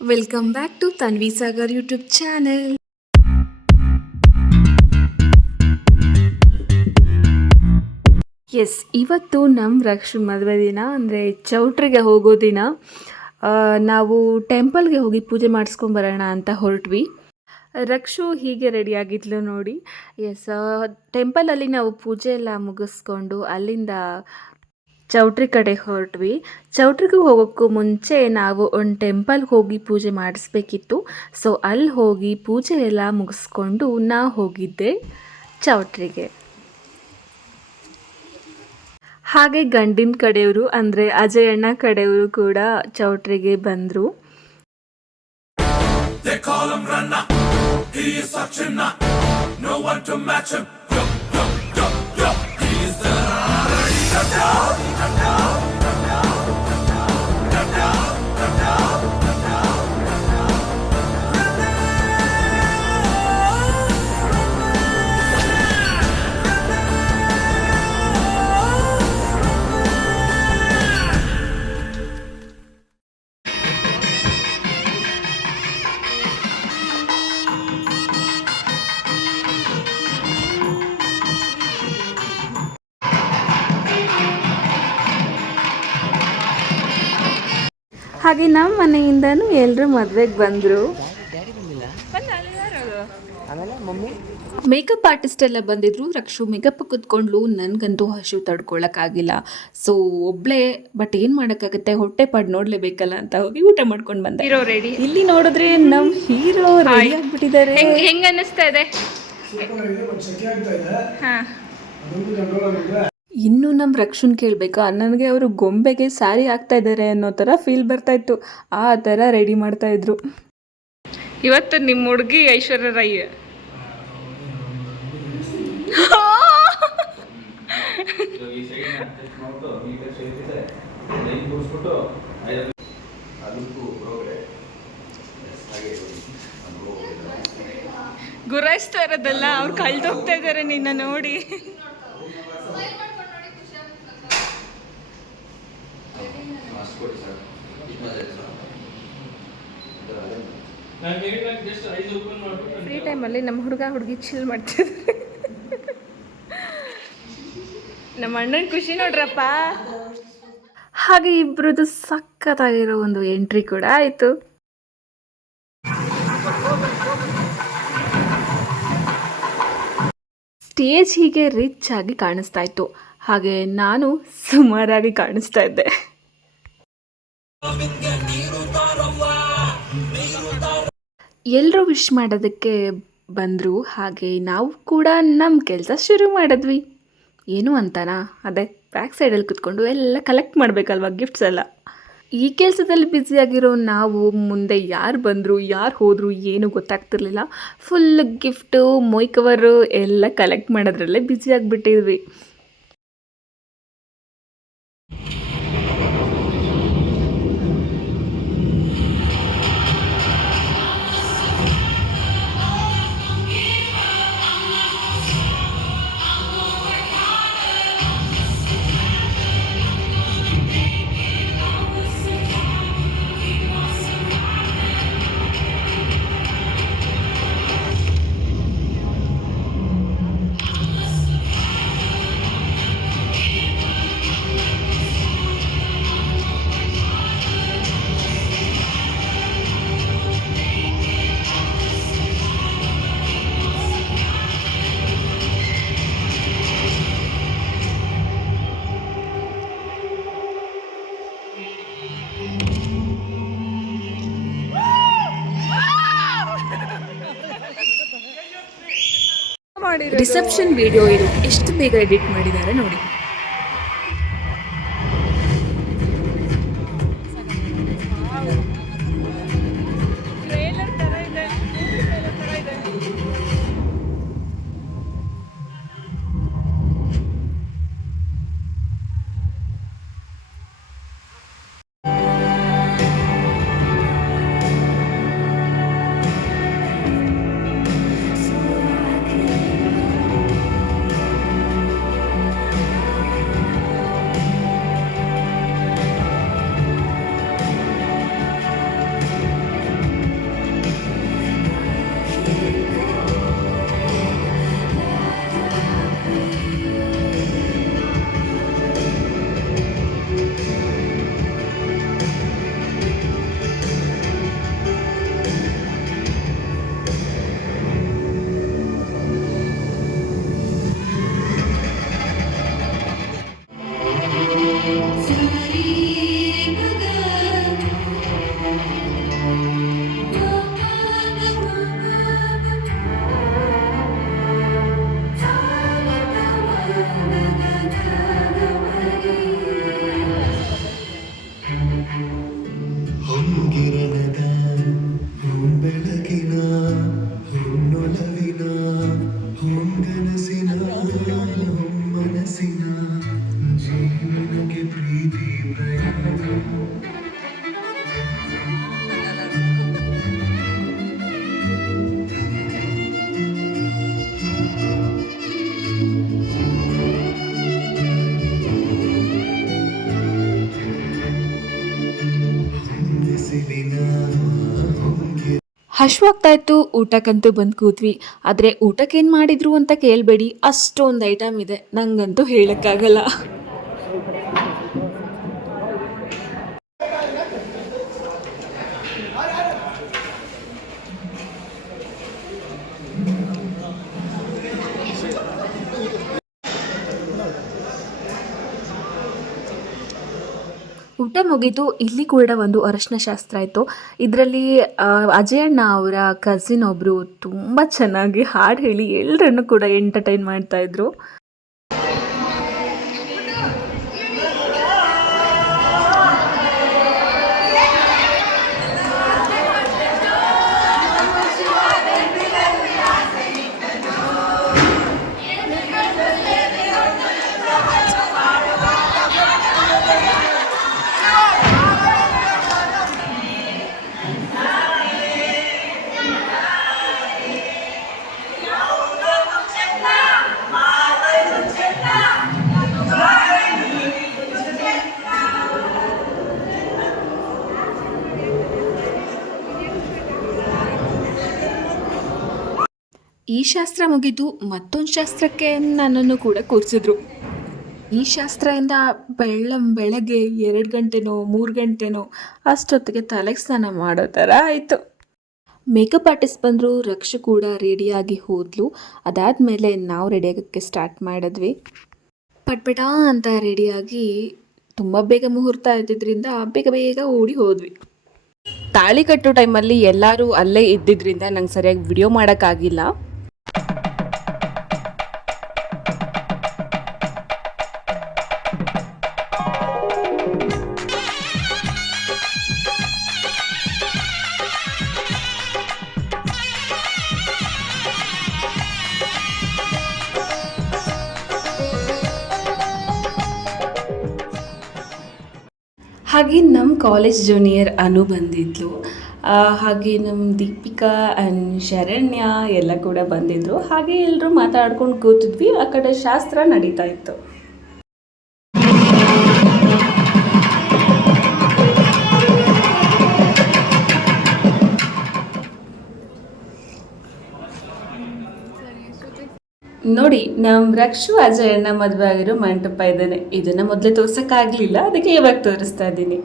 Welcome back to Tanvi Sagar YouTube channel. Yes, ಇವತ್ತು ನಮ್ಮ ರಕ್ಷ ಮದುವೆ ದಿನ ಅಂದರೆ ಚೌಟ್ರಿಗೆ ಹೋಗೋ ದಿನ. ನಾವು ಟೆಂಪಲ್ಗೆ ಹೋಗಿ ಪೂಜೆ ಮಾಡಿಸ್ಕೊಂಬರೋಣ ಅಂತ ಹೊರಟ್ವಿ. ರಕ್ಷು ಹೀಗೆ ರೆಡಿಯಾಗಿದ್ಲು ನೋಡಿ. ಎಸ್, ಟೆಂಪಲಲ್ಲಿ ನಾವು ಪೂಜೆ ಎಲ್ಲ ಮುಗಿಸ್ಕೊಂಡು ಅಲ್ಲಿಂದ ಚೌಟ್ರಿ ಕಡೆ ಹೊರಟ್ವಿ. ಚೌಟ್ರಿಗೆ ಹೋಗೋಕ್ಕೂ ಮುಂಚೆ ನಾವು ಒಂದು ಟೆಂಪಲ್ಗೆ ಹೋಗಿ ಪೂಜೆ ಮಾಡಿಸ್ಬೇಕಿತ್ತು. ಸೊ ಅಲ್ಲಿ ಹೋಗಿ ಪೂಜೆ ಎಲ್ಲ ಮುಗಿಸ್ಕೊಂಡು ನಾ ಹೋಗಿದ್ದೆ ಚೌಟ್ರಿಗೆ. ಹಾಗೆ ಗಂಡಿನ ಕಡೆಯವರು ಅಂದರೆ ಅಜಯಣ್ಣ ಕಡೆಯವರು ಕೂಡ ಚೌಟ್ರಿಗೆ ಬಂದರು. ಹಾಗೆ ನಮ್ಮ ಮನೆಯಿಂದನೂ ಎಲ್ಲರೂ ಮದುವೆಗೆ ಬಂದರು. ಮೇಕಪ್ ಆರ್ಟಿಸ್ಟ್ ಎಲ್ಲ ಬಂದಿದ್ರು. ರಕ್ಷು ಮೇಕಪ್ ಕೂತ್ಕೊಂಡ್ಲು. ನನಗಂತೂ ಹಸಿವು ತಡ್ಕೊಳಕ್ಕಾಗಿಲ್ಲ. ಸೊ ಒಬ್ಳೆ, ಬಟ್ ಏನು ಮಾಡೋಕ್ಕಾಗುತ್ತೆ, ಹೊಟ್ಟೆ ಪಾಡು ನೋಡಲೇಬೇಕಲ್ಲ ಅಂತ ಹೋಗಿ ಊಟ ಮಾಡ್ಕೊಂಡು ಬಂದೆ. Hero ready. ಇಲ್ಲಿ ನೋಡಿದ್ರೆ ನಮ್ಮ ಹೀರೋ ರೆಡಿ ಆಗಿಬಿಟ್ಟಿದ್ದಾರೆ. ಹೆಂಗೆ ಅನ್ನಿಸ್ತಾ ಇದೆ? ಇನ್ನು ನಮ್ಮ ರಕ್ಷನ್ ಕೇಳಬೇಕಾ, ನನಗೆ ಅವರು ಗೊಂಬೆಗೆ ಸ್ಯಾರಿ ಹಾಕ್ತಾ ಇದ್ದಾರೆ ಅನ್ನೋ ಥರ ಫೀಲ್ ಬರ್ತಾಯಿತ್ತು. ಆ ಥರ ರೆಡಿ ಮಾಡ್ತಾಯಿದ್ರು. ಇವತ್ತು ನಿಮ್ಮ ಹುಡುಗಿ ಐಶ್ವರ್ಯ ರೈ. ಗುರಾಯಿಸ್ತಾ ಇರೋದಲ್ಲ, ಅವ್ರು ಕಳ್ದೋಗ್ತಾ ಇದ್ದಾರೆ ನಿನ್ನ ನೋಡಿ. ಫ್ರೀ ಟೈಮಲ್ಲಿ ನಮ್ಮ ಹುಡುಗಿ ಚಿಲ್ ಮಾಡ್ತಿದ್ದಾರೆ. ನಮ್ಮ ಅಣ್ಣನ ಖುಷಿ ನೋಡ್ರಪ್ಪ. ಹಾಗೆ ಇಬ್ಬರದ್ದು ಸಖತ್ತಾಗಿರೋ ಒಂದು ಎಂಟ್ರಿ ಕೂಡ ಆಯಿತು. ಸ್ಟೇಜ್ ಹೀಗೆ ರಿಚ್ ಆಗಿ ಕಾಣಿಸ್ತಾ ಇತ್ತು. ಹಾಗೆ ನಾನು ಸುಮಾರಾಗಿ ಕಾಣಿಸ್ತಾ ಇದ್ದೆ. ಎಲ್ಲರೂ ವಿಶ್ ಮಾಡೋದಕ್ಕೆ ಬಂದರು. ಹಾಗೆ ನಾವು ಕೂಡ ನಮ್ಮ ಕೆಲಸ ಶುರು ಮಾಡಿದ್ವಿ. ಏನು ಅಂತಾನ, ಅದೇ ಬ್ಯಾಕ್ ಸೈಡಲ್ಲಿ ಕುತ್ಕೊಂಡು ಎಲ್ಲ ಕಲೆಕ್ಟ್ ಮಾಡಬೇಕಲ್ವ ಗಿಫ್ಟ್ಸ್ ಎಲ್ಲ. ಈ ಕೆಲಸದಲ್ಲಿ ಬ್ಯುಸಿಯಾಗಿರೋ ನಾವು ಮುಂದೆ ಯಾರು ಬಂದರು ಯಾರು ಹೋದರು ಏನೂ ಗೊತ್ತಾಗ್ತಿರ್ಲಿಲ್ಲ. ಫುಲ್ ಗಿಫ್ಟು ಮೊಯ್ ಕವರು ಎಲ್ಲ ಕಲೆಕ್ಟ್ ಮಾಡೋದ್ರಲ್ಲೇ ಬ್ಯುಸಿಯಾಗಿಬಿಟ್ಟಿದ್ವಿ. ರಿಸೆಪ್ಷನ್ ವಿಡಿಯೋ ಇದು ಎಷ್ಟು ಬೇಗ ಎಡಿಟ್ ಮಾಡಿದ್ದಾರೆ ನೋಡಿ. ಹಶ್ವಾಗ್ತಾ ಇತ್ತು, ಊಟಕ್ಕಂತೂ ಬಂದು ಕೂತ್ವಿ. ಆದರೆ ಊಟಕ್ಕೇನು ಮಾಡಿದ್ರು ಅಂತ ಕೇಳಬೇಡಿ, ಅಷ್ಟೊಂದು ಐಟಮ್ ಇದೆ, ನಂಗಂತೂ ಹೇಳೋಕ್ಕಾಗಲ್ಲ. ಊಟ ಮುಗೀತು. ಇಲ್ಲಿ ಕೂಡ ಒಂದು ಅರಶಿನ ಶಾಸ್ತ್ರ ಇತ್ತು. ಇದರಲ್ಲಿ ಅಜಯಣ್ಣ ಅವರ ಕಸಿನ್ ಒಬ್ಬರು ತುಂಬ ಚೆನ್ನಾಗಿ ಹಾಡು ಹೇಳಿ ಎಲ್ಲರನ್ನು ಕೂಡ ಎಂಟರ್ಟೈನ್ ಮಾಡ್ತಾಯಿದ್ರು. ಈ ಶಾಸ್ತ್ರ ಮುಗಿದು ಮತ್ತೊಂದು ಶಾಸ್ತ್ರಕ್ಕೆ ನನ್ನನ್ನು ಕೂಡ ಕೂರಿಸಿದ್ರು. ಈ ಶಾಸ್ತ್ರದಿಂದ ಬೆಳಗ್ಗೆ 2 ಗಂಟೆನೋ 3 ಗಂಟೆನೋ ಅಷ್ಟೊತ್ತಿಗೆ ತಲೆಗೆ ಸ್ನಾನ ಮಾಡೋ ಥರ ಆಯಿತು. ಮೇಕಪ್ ಆರ್ಟಿಸ್ಟ್ ಬಂದರು, ರಕ್ಷು ಕೂಡ ರೆಡಿಯಾಗಿ ಹೋದ್ಲು. ಅದಾದಮೇಲೆ ನಾವು ರೆಡಿಯಾಗೋಕ್ಕೆ ಸ್ಟಾರ್ಟ್ ಮಾಡಿದ್ವಿ. ಪಟ್ಪಟ ಅಂತ ರೆಡಿಯಾಗಿ ತುಂಬ ಬೇಗ ಮುಹೂರ್ತ ಇದ್ದಿದ್ದರಿಂದ ಬೇಗ ಬೇಗ ಓಡಿ ಹೋದ್ವಿ. ತಾಳಿ ಕಟ್ಟೋ ಟೈಮಲ್ಲಿ ಎಲ್ಲರೂ ಅಲ್ಲೇ ಇದ್ದಿದ್ದರಿಂದ ನಂಗೆ ಸರಿಯಾಗಿ ವಿಡಿಯೋ ಮಾಡೋಕ್ಕಾಗಿಲ್ಲ. ಹಾಗೆ ನಮ್ಮ ಕಾಲೇಜ್ ಜೂನಿಯರ್ ಅನು ಬಂದಿದ್ಲು. ಹಾಗೆ ನಮ್ಮ ದೀಪಿಕಾ ಆ್ಯಂಡ್ ಶರಣ್ಯ ಎಲ್ಲ ಕೂಡ ಬಂದಿದ್ದರು. ಹಾಗೆ ಎಲ್ಲರೂ ಮಾತಾಡ್ಕೊಂಡು ಕೂತಿದ್ವಿ. ಆ ಕಡೆ ಶಾಸ್ತ್ರ ನಡೀತಾ ಇತ್ತು. ನೋಡಿ, ನಮ್ಮ ರಕ್ಷು ಅಜಯಣ್ಣ ಮದುವೆ ಆಗಿರೋ ಮಂಟಪ ಇದ್ದಾನೆ. ಇದನ್ನು ಮೊದಲೇ ತೋರ್ಸೋಕ್ಕಾಗಲಿಲ್ಲ, ಅದಕ್ಕೆ ಇವಾಗ ತೋರಿಸ್ತಾ ಇದ್ದೀನಿ.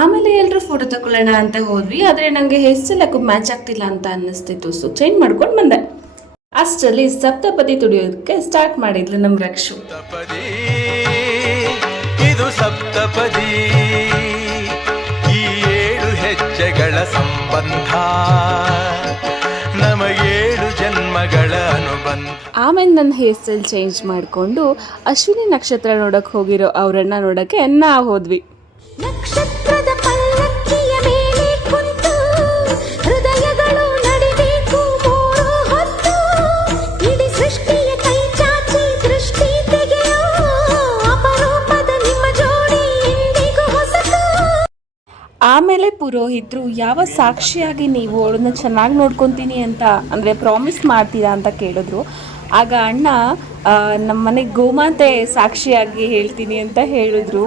ಆಮೇಲೆ ಎಲ್ಲರೂ ಫೋಟೋ ತಗೊಳ್ಳೋಣ ಅಂತ ಹೋದ್ವಿ. ಆದರೆ ನನಗೆ ಹೆಸರೆಲ್ಲಕ್ಕೂ ಮ್ಯಾಚ್ ಆಗ್ತಿಲ್ಲ ಅಂತ ಅನ್ನಿಸ್ತಿತ್ತು, ಸೊ ಚೇಂಜ್ ಮಾಡ್ಕೊಂಡು ಬಂದೆ. ಅಷ್ಟರಲ್ಲಿ ಸಪ್ತಪದಿ ತುಡಿಯೋದಕ್ಕೆ ಸ್ಟಾರ್ಟ್ ಮಾಡಿದ್ಲು ನಮ್ಮ ರಕ್ಷು. ಇದು ಸಪ್ತಪದಿ, ಈ 7 ಹೆಜ್ಜೆಗಳ ಸಂಬಂಧ, ನಮಗೇಳು ಜನ್ಮಗಳ ಅನುಬಂಧ. ಆಮೇಲೆ ನನ್ನ ಹೇರ್ ಸ್ಟೈಲ್ ಚೇಂಜ್ ಮಾಡಿಕೊಂಡು ಅಶ್ವಿನಿ ನಕ್ಷತ್ರ ನೋಡೋಕೆ ಹೋಗಿರೋ ಅವರನ್ನ ನೋಡೋಕ್ಕೆ ನಾವು ಹೋದ್ವಿ. ನಕ್ಷತ್ರದ ಪಲ್ಲಕ್ಕಿಯ ಮೇಲೆ ಕುಂತು ಹೃದಯಗಳು ನಡಿಬೇಕು ಮೂರು ಹೊತ್ತು, ಇಡೀ ಸೃಷ್ಟಿಯ ಕೈ ಚಾಚಿ ದೃಷ್ಟಿ ತೆಗೆಯೋ ಅಪರೂಪದ ನಿಮ್ಮ ಜೋಡಿ ಎಂದಿಗೂ ಹೊಸತು. ಆಮೇಲೆ ಪುರೋಹಿತರು ಯಾವ ಸಾಕ್ಷಿಯಾಗಿ ನೀವು ಅವಳನ್ನ ಚೆನ್ನಾಗಿ ನೋಡ್ಕೊತೀನಿ ಅಂತ ಅಂದರೆ ಪ್ರಾಮಿಸ್ ಮಾಡ್ತೀರಾ ಅಂತ ಕೇಳಿದ್ರು. ಆಗ ಅಣ್ಣ ನಮ್ಮ ಮನೆಗೆ ಗೋಮಾತೆ ಸಾಕ್ಷಿಯಾಗಿ ಹೇಳ್ತೀನಿ ಅಂತ ಹೇಳಿದ್ರು.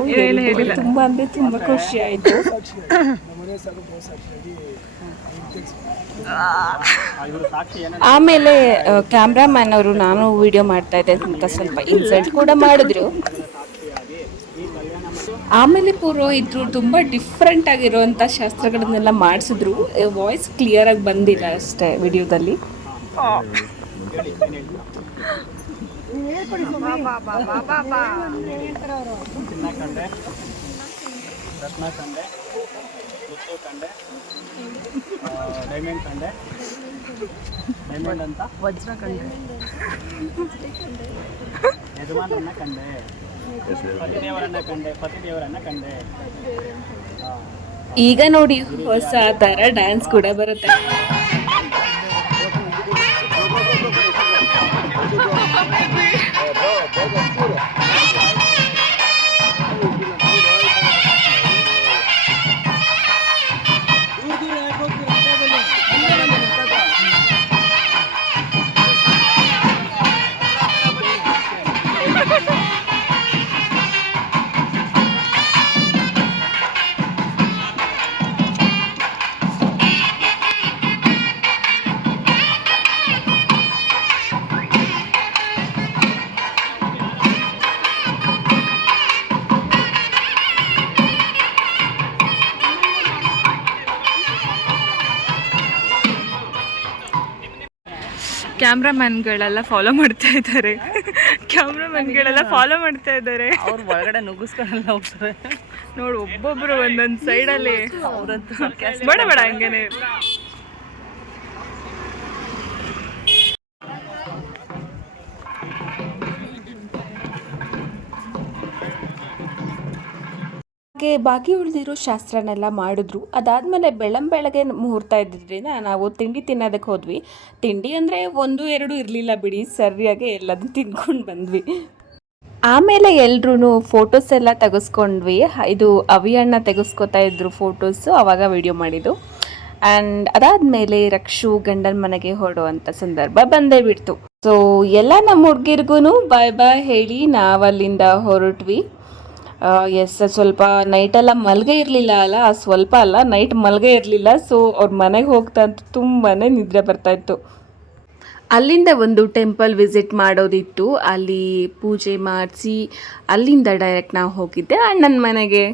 ತುಂಬ ಅಂದರೆ ತುಂಬ ಖುಷಿ ಆಯಿತು. ಆಮೇಲೆ ಕ್ಯಾಮ್ರಾಮ್ಯಾನ್ ಅವರು ನಾನು ವಿಡಿಯೋ ಮಾಡ್ತಾ ಇದ್ದೆ ಅಂತ ಸ್ವಲ್ಪ ಇನ್ಸಲ್ಟ್ ಕೂಡ ಮಾಡಿದ್ರು. ಆಮೇಲೆ ಪುರೋಹಿತರು ತುಂಬ ಡಿಫ್ರೆಂಟ್ ಆಗಿರುವಂಥ ಶಾಸ್ತ್ರಗಳನ್ನೆಲ್ಲ ಮಾಡಿಸಿದ್ರು. ವಾಯ್ಸ್ ಕ್ಲಿಯರಾಗಿ ಬಂದಿಲ್ಲ ಅಷ್ಟೇ ವಿಡಿಯೋದಲ್ಲಿ. ರತ್ನ ಕಂಡೆ, ಮುತ್ತು ಕಂಡೆ, ಡೈಮಂಡ್ ಕಂಡೆ, ಡೈಮಂಡ್ ಅಂತ ವಜ್ರ ಕಂಡೆ, ಯಜಮಾನರನ್ನ ಕಂಡೆ, ಪತಿದೇವರನ್ನ ಕಂಡೆ, ಪತಿದೇವರನ್ನ ಕಂಡೆ. ಈಗ ನೋಡಿ ಹೊಸ ಥರ ಡ್ಯಾನ್ಸ್ ಕೂಡ ಬರುತ್ತೆ. ಕ್ಯಾಮ್ರಾಮನ್ಗಳೆಲ್ಲ ಫಾಲೋ ಮಾಡ್ತಾ ಇದ್ದಾರೆ. ಕ್ಯಾಮ್ರಾಮನ್ಗಳೆಲ್ಲ ಫಾಲೋ ಮಾಡ್ತಾ ಇದ್ದಾರೆ. ಅವ್ರು ಒಳಗಡೆ ನುಗ್ಗಿಸ್ಕೊಂಡೆಲ್ಲ ಹೋಗ್ತಾರೆ. ನೋಡು ಒಬ್ಬೊಬ್ರು ಒಂದೊಂದು ಸೈಡಲ್ಲಿ. ಬೇಡ ಬೇಡ ಹಂಗೇನೆ. ಹಾಗೆ ಬಾಕಿ ಉಳಿದಿರೋ ಶಾಸ್ತ್ರನೆಲ್ಲ ಮಾಡಿದ್ರು. ಅದಾದಮೇಲೆ ಬೆಳಗ್ಗೆ ಮುಹೂರ್ತ ಇದ್ದಿದ್ದರಿಂದ ನಾವು ತಿಂಡಿ ತಿನ್ನೋದಕ್ಕೆ ಹೋದ್ವಿ. ತಿಂಡಿ ಅಂದರೆ 1-2 ಇರಲಿಲ್ಲ ಬಿಡಿ, ಸರಿಯಾಗಿ ಎಲ್ಲದನ್ನು ತಿನ್ಕೊಂಡು ಬಂದ್ವಿ. ಆಮೇಲೆ ಎಲ್ರೂ ಫೋಟೋಸ್ ಎಲ್ಲ ತೆಗೆಸ್ಕೊಂಡ್ವಿ. ಇದು ಅವಿಯಣ್ಣ ತೆಗೆಸ್ಕೊತಾ ಇದ್ರು ಫೋಟೋಸು, ಆವಾಗ ವಿಡಿಯೋ ಮಾಡಿದ್ದು. ಆ್ಯಂಡ್ ಅದಾದಮೇಲೆ ರಕ್ಷು ಗಂಡನ ಮನೆಗೆ ಹೊರಡುವಂಥ ಸಂದರ್ಭ ಬಂದೇ ಬಿಡ್ತು. ಸೊ ಎಲ್ಲ ನಮ್ಮ ಹುಡುಗಿರ್ಗೂ ಬಾಯ್ ಬಾಯ್ ಹೇಳಿ ನಾವಲ್ಲಿಂದ ಹೊರಟ್ವಿ. ಎಸ್, ಸ್ವಲ್ಪ ನೈಟೆಲ್ಲ ಮಲ್ಗೆ ಇರಲಿಲ್ಲ ಅಲ್ಲ, ಸ್ವಲ್ಪ ಅಲ್ಲ, ನೈಟ್ ಮಲ್ಗೆ ಇರಲಿಲ್ಲ. ಸೊ ಅವ್ರ ಮನೆಗೆ ಹೋಗ್ತಾ ಅಂತೂ ತುಂಬಾ ನಿದ್ರೆ ಬರ್ತಾಯಿತ್ತು. ಅಲ್ಲಿಂದ ಒಂದು ಟೆಂಪಲ್ ವಿಸಿಟ್ ಮಾಡೋದಿತ್ತು. ಅಲ್ಲಿ ಪೂಜೆ ಮಾಡಿಸಿ ಅಲ್ಲಿಂದ ಡೈರೆಕ್ಟ್ ನಾವು ಹೋಗಿದ್ದೆ ಅಣ್ಣನ ಮನೆಗೆ.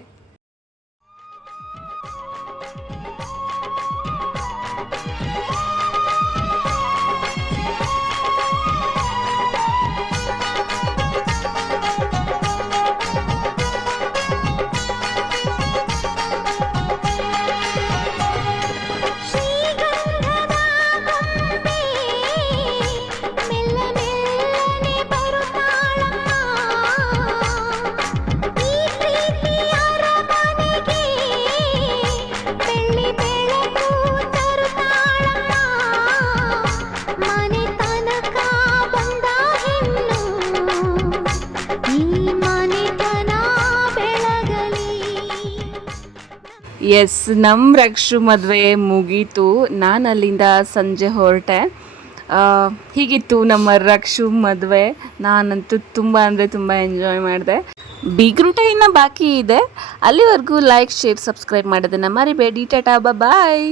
ಎಸ್, ನಮ್ಮ ರಕ್ಷು ಮದುವೆ ಮುಗೀತು. ನಾನು ಅಲ್ಲಿಂದ ಸಂಜೆ ಹೊರಟೆ. ಹೀಗಿತ್ತು ನಮ್ಮ ರಕ್ಷು ಮದುವೆ. ನಾನಂತೂ ತುಂಬ ಅಂದರೆ ತುಂಬ ಎಂಜಾಯ್ ಮಾಡಿದೆ. ಬೀಗ್ರೂಟ ಇನ್ನೂ ಬಾಕಿ ಇದೆ. ಅಲ್ಲಿವರೆಗೂ ಲೈಕ್, ಶೇರ್, ಸಬ್ಸ್ಕ್ರೈಬ್ ಮಾಡೋದನ್ನು ಮರಿಬೇಡಿ. ಟಾಟಾ, ಬಾಯ್.